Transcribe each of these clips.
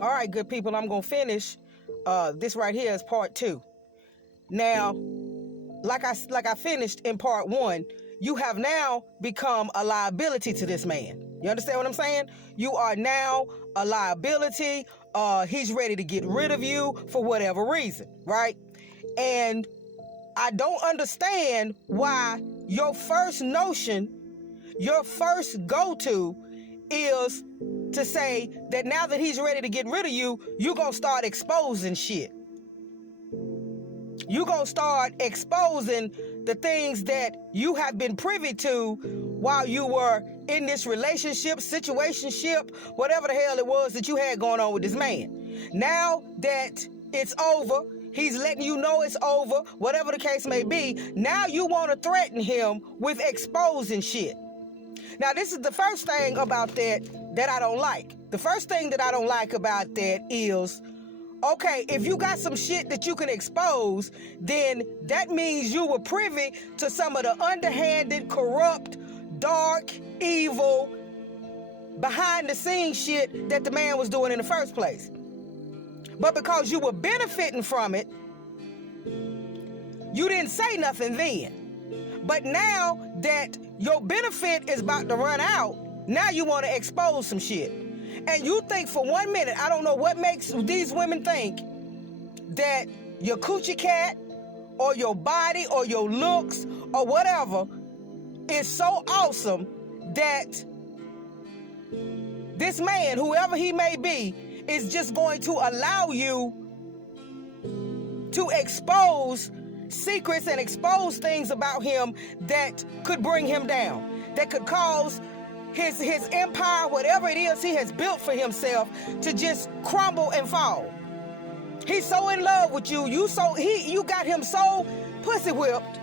All right, good people, I'm going to finish. This right here is part 2. Now, like I finished in part 1, you have now become a liability to this man. You understand what I'm saying? You are now a liability. He's ready to get rid of you for whatever reason, right? And I don't understand why your first notion, your first go-to is to say that now that he's ready to get rid of you, you're going to start exposing shit. You're going to start exposing the things that you have been privy to while you were in this relationship, situationship, whatever the hell it was that you had going on with this man. Now that it's over, he's letting you know it's over, whatever the case may be, now you want to threaten him with exposing shit. Now, this is the first thing about that I don't like. The first thing that I don't like about that is, okay, if you got some shit that you can expose, then that means you were privy to some of the underhanded, corrupt, dark, evil, behind-the-scenes shit that the man was doing in the first place. But because you were benefiting from it, you didn't say nothing then. But now that your benefit is about to run out, now you want to expose some shit. And you think for 1 minute, I don't know what makes these women think that your coochie cat or your body or your looks or whatever is so awesome that this man, whoever he may be, is just going to allow you to expose secrets and expose things about him that could bring him down, that could cause his empire, whatever it is he has built for himself, to just crumble and fall. He's so in love with you, you got him so pussy whipped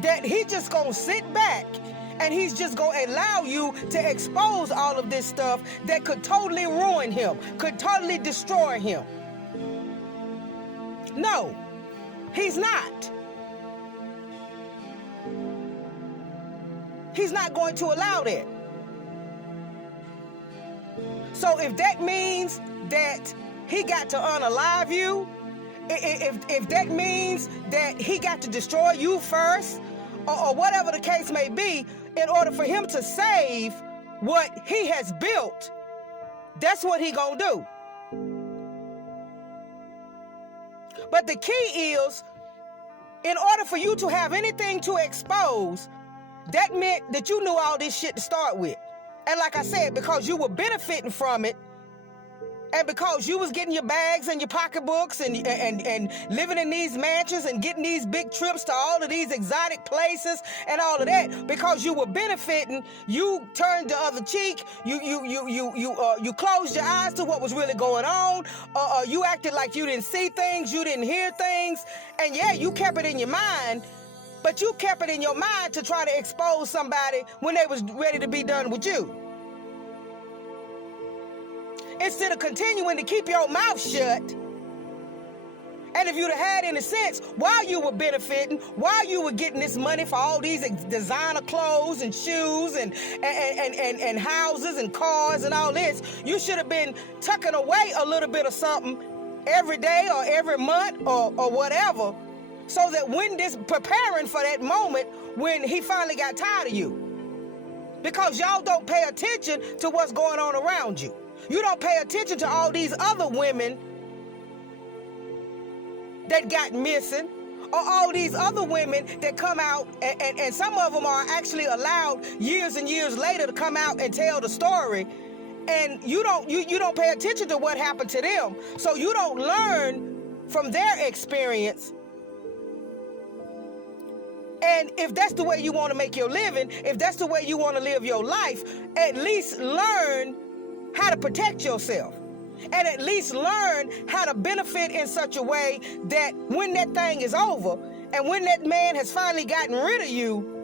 that he just gonna sit back and he's just gonna allow you to expose all of this stuff that could totally ruin him, could totally destroy him. No, he's not. He's not going to allow that. So if that means that he got to unalive you, if that means that he got to destroy you first, or whatever the case may be, in order for him to save what he has built, that's what he gonna do. But the key is, in order for you to have anything to expose, that meant that you knew all this shit to start with. And like I said, because you were benefiting from it, and because you was getting your bags and your pocketbooks and living in these mansions and getting these big trips to all of these exotic places and all of that, because you were benefiting, you turned the other cheek. You closed your eyes to what was really going on. You acted like you didn't see things, you didn't hear things, and yeah, you kept it in your mind. But you kept it in your mind to try to expose somebody when they was ready to be done with you. Instead of continuing to keep your mouth shut. And if you'd have had any sense, while you were benefiting, while you were getting this money for all these designer clothes and shoes and houses and cars and all this, you should have been tucking away a little bit of something every day or every month or whatever, so that when preparing for that moment when he finally got tired of you. Because y'all don't pay attention to what's going on around you. You don't pay attention to all these other women that got missing, or all these other women that come out, and some of them are actually allowed years and years later to come out and tell the story, and you don't pay attention to what happened to them, so you don't learn from their experience. And if that's the way you want to make your living, if that's the way you want to live your life, at least learn how to protect yourself. And at least learn how to benefit in such a way that when that thing is over, and when that man has finally gotten rid of you,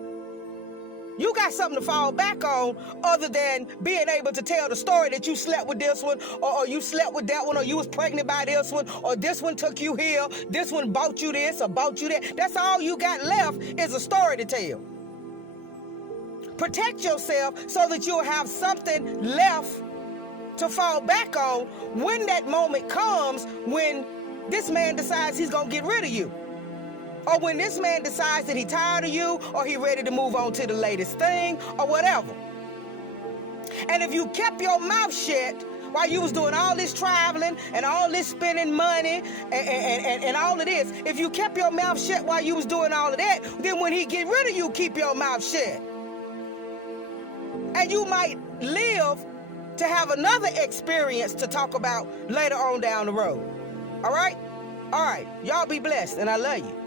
you got something to fall back on, other than being able to tell the story that you slept with this one, or you slept with that one, or you was pregnant by this one, or this one took you here, this one bought you this or bought you that. That's all you got left, is a story to tell. Protect yourself so that you'll have something left to fall back on when that moment comes when this man decides he's going to get rid of you. Or when this man decides that he's tired of you, or he ready to move on to the latest thing, or whatever. And if you kept your mouth shut while you was doing all this traveling and all this spending money and all of this, if you kept your mouth shut while you was doing all of that, then when he get rid of you, keep your mouth shut. And you might live to have another experience to talk about later on down the road. All right? All right. Y'all be blessed, and I love you.